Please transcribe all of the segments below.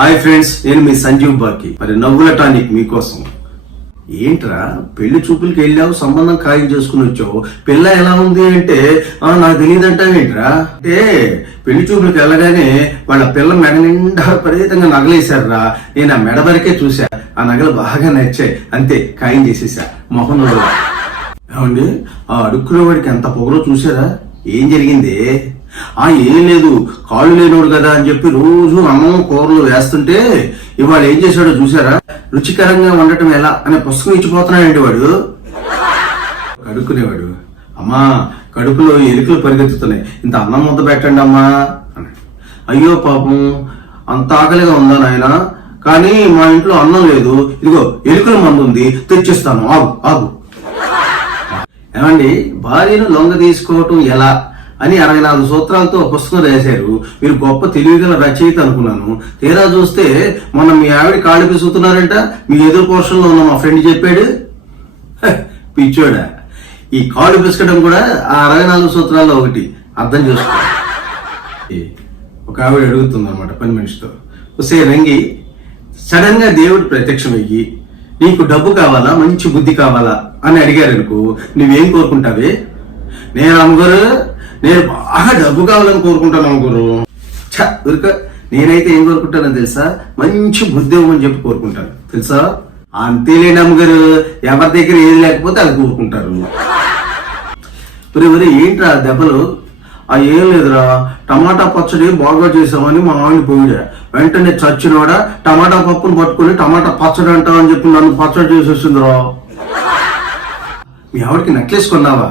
Hi friends, నేను మీ సంజీవ్ బాకి. మరి నవ్వుల టానిక్ మీకోసం. ఏంట్రా పెళ్లి చూపులకి వెళ్ళావు, సంబంధం ఖాయం చేసుకుని వచ్చావు, పిల్ల ఎలా ఉంది అంటే నాకు తెలియదంటావేంట్రా అంటే పెళ్లి చూపులకు వెళ్ళగానే వాళ్ళ పిల్ల మెడ నిండా విపరీతంగా నగలేశారురా. నేను ఆ మెడ వరకే చూసా, ఆ నగలు బాగా నచ్చాయి, అంతే ఖాయం చేసేసా మొహం. ఏమండి, ఆ అడుక్కునే వాడికి ఎంత పొగరో చూసారా? ఏం జరిగింది? ఏం లేదు, కాళ్ళు లేనోడు కదా అని చెప్పి రోజు అన్నం కూరలు వేస్తుంటే ఇవాళ ఏం చేశాడో చూసారా? రుచికరంగా వండటం ఎలా అనే పుస్తకం ఇచ్చిపోతున్నాడండి వాడు. కడుక్కునేవాడు, అమ్మా కడుపులో ఎలుకలు పరిగెత్తుతున్నాయి, ఇంత అన్నం ముద్ద పెట్టండి అమ్మా అని. అయ్యో పాపం, అంత ఆకలిగా ఉందా నాయన, కానీ మా ఇంట్లో అన్నం లేదు, ఇదిగో ఎలుకల మందు ఉంది, తెచ్చిస్తాను, ఆగు ఆగు. ఏమండి, భార్యను లొంగ తీసుకోవటం ఎలా అని 64 సూత్రాలతో పుస్తకం రాశారు. మీరు గొప్ప తెలివిగల రచయిత అనుకున్నాను. తీరా చూస్తే మొన్న మీ ఆవిడ కాళ్ళు పిసుకుతున్నారంట, మీ ఎదురు పోర్షన్లో ఉన్న మా ఫ్రెండ్ చెప్పాడు. పిచ్చోడా, ఈ కాళ్ళు పిసకడం కూడా ఆ 64 సూత్రాల్లో ఒకటి, అర్థం చేసుకో. ఒక ఆవిడ అడుగుతుంది అనమాట పని మనిషితో, వస్తే రంగి, సడన్ గా దేవుడు ప్రత్యక్షమయ్యి నీకు డబ్బు కావాలా, మంచి బుద్ధి కావాలా అని అడిగారు అనుకో, నువ్వేం కోరుకుంటావే? నేను అమ్మగారు, నేను బాగా డబ్బు కావాలని కోరుకుంటాను అమ్మగారు. దొరక నేనైతే ఏం కోరుకుంటానో తెలుసా? మంచి బుద్ధి ఇవ్వమని చెప్పి కోరుకుంటాను తెలుసా? అంతేలేని అమ్మగారు, ఎవరి దగ్గర ఏది లేకపోతే అది కోరుకుంటారు. మరి ఏంట్రా దెబ్బలు? ఏం లేదురా, టమాటా పచ్చడి బాగా చేసామని మా ఆవిడ పోయిడా, వెంటనే చచ్చినోడా టమాటా పప్పును పట్టుకుని టమాటా పచ్చడి అంటావని చెప్పి నన్ను పచ్చడి చేసేసిందిరా. మీ ఆవిడకి నెక్లెస్ కొన్నావా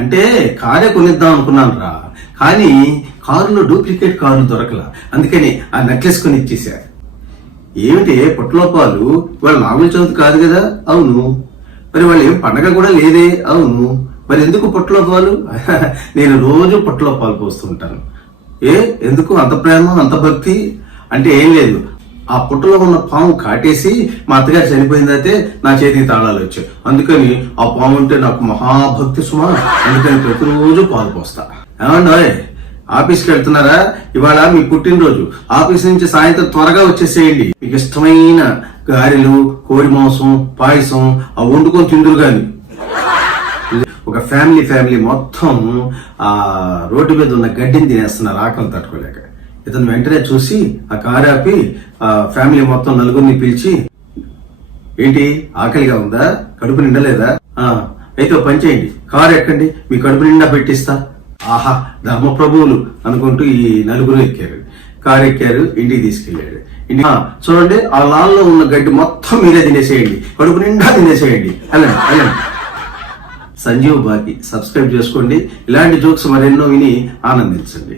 అంటే కారే కొనిద్దాం అనుకున్నాను రా, కానీ కారులో డూప్లికేట్ కారు దొరకలా, అందుకని ఆ నెక్లెస్ కొని ఇచ్చేసా. ఏమిటి పొట్టలోపాలు? వాళ్ళ నాగుల చవితి కాదు కదా? అవును. మరి వాళ్ళు ఏం పండగ కూడా లేదే? అవును. మరి ఎందుకు పొట్టలోపాలు? నేను రోజు పొట్టలోపాలు పోస్తుంటాను. ఎందుకు అంత ప్రేమ, అంత భక్తి? అంటే ఏం లేదు, ఆ పుట్టలో ఉన్న పాము కాటేసి మా అత్తగారు చనిపోయిందైతే నా చేతికి తాళాలు వచ్చాయి, అందుకని ఆ పాము అంటే నాకు మహాభక్తి సుమా, అందుకని ప్రతిరోజు పాలు పోస్తా. ఏమండి, ఆఫీస్కి వెళ్తున్నారా? ఇవాళ మీ పుట్టినరోజు, ఆఫీస్ నుంచి సాయంత్రం త్వరగా వచ్చేసేయండి. మీకు ఇష్టమైన గారెలు, కోడి మాంసం, పాయసం అవి వండుకొని తిందురు గాని. ఒక ఫ్యామిలీ మొత్తం ఆ రోడ్డు మీద ఉన్న గడ్డిని తినేస్తున్నారు ఆకలి తట్టుకోలేక. ఇతను వెంటనే చూసి ఆ కారు ఆపి ఆ ఫ్యామిలీ మొత్తం నలుగురిని పిలిచి, ఏంటి ఆకలిగా ఉందా, కడుపు నిండలేదా? అయితే పని చేయండి, కారు ఎక్కండి, మీ కడుపు నిండా పెట్టిస్తా. ఆహా, ధర్మప్రభువులు అనుకుంటూ ఈ నలుగురు ఎక్కారు. కారు ఎక్కారు, ఇంటికి తీసుకెళ్లాడు. చూడండి, ఆ లాన్లో ఉన్న గడ్డి మొత్తం మీరే తినేసేయండి, కడుపు నిండా తినేసేయండి, వెళ్ళండి. సంజీవ్ బాకి సబ్స్క్రైబ్ చేసుకోండి. ఇలాంటి జోక్స్ మరెన్నో విని ఆనందించండి.